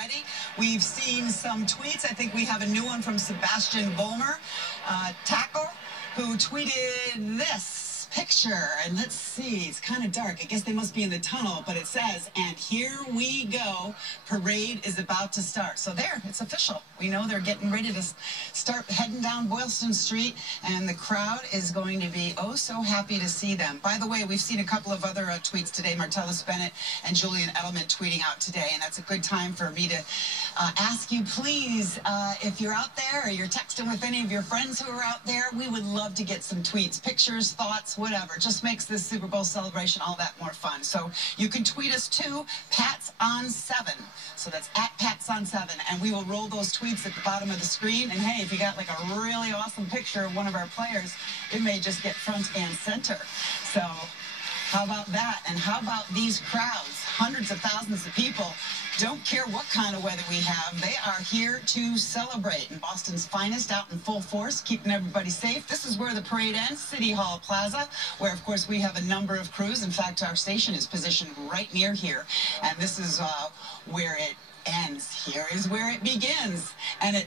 already. We've seen some tweets. I think we have a new one from Sebastian Vollmer, Tackle, who tweeted this picture. And let's see, it's kind of dark. I guess they must be in the tunnel, but it says, "And here we go. Parade is about to start." So there, it's official. We know they're getting ready to start heading down Boylston Street, and the crowd is going to be oh so happy to see them. By the way, we've seen a couple of other tweets today. Martellus Bennett and Julian Edelman tweeting out today, and that's a good time for me to ask you, please, if you're out there or you're texting with any of your friends who are out there, we would love to get some tweets, pictures, thoughts, whatever. Just makes this Super Bowl celebration all that more fun. So you can tweet us to Pats on 7. So that's at Pats on 7, and we will roll those tweets at the bottom of the screen. And hey, if you got like a really awesome picture of one of our players, it may just get front and center. So how about that? And how about these crowds? Hundreds of thousands of people. Don't care what kind of weather we have. They are here to celebrate. And Boston's finest out in full force, keeping everybody safe. This is where the parade ends, City Hall Plaza, where, of course, we have a number of crews. In fact, our station is positioned right near here. And this is where it ends. Here is where it begins. And it